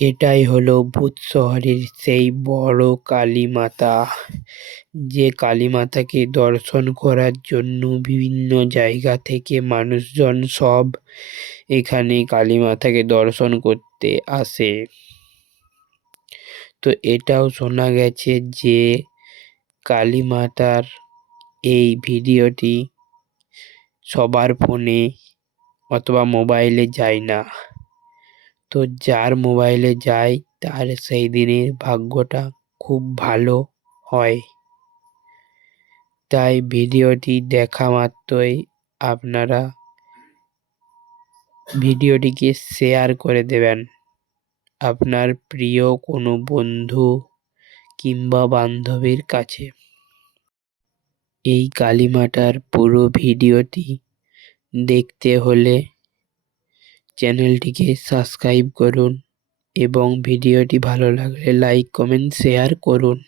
এটাই হলো ভূত শহরের সেই বড় কালীমাতা, যে কালীমাতাকে দর্শন করার জন্য বিভিন্ন জায়গা থেকে মানুষজন সব এখানে কালীমাতাকে দর্শন করতে আসে। তো এটাও শোনা গেছে যে কালীমাতার এই ভিডিওটি সবার ফোনে অথবা মোবাইলে যায় না। তো যার মোবাইলে যায় তার সেই দিনের ভাগ্যটা খুব ভালো হয়। তাই ভিডিওটি দেখা মাত্রই আপনারা ভিডিওটিকে শেয়ার করে দেবেন আপনার প্রিয় কোনো বন্ধু কিংবা বান্ধবীর কাছে। এই কালীমাতার পুরো ভিডিওটি দেখতে হলে চ্যানেলটিকে সাবস্ক্রাইব করুন এবং ভিডিওটি ভালো লাগলে লাইক, কমেন্ট, শেয়ার করুন।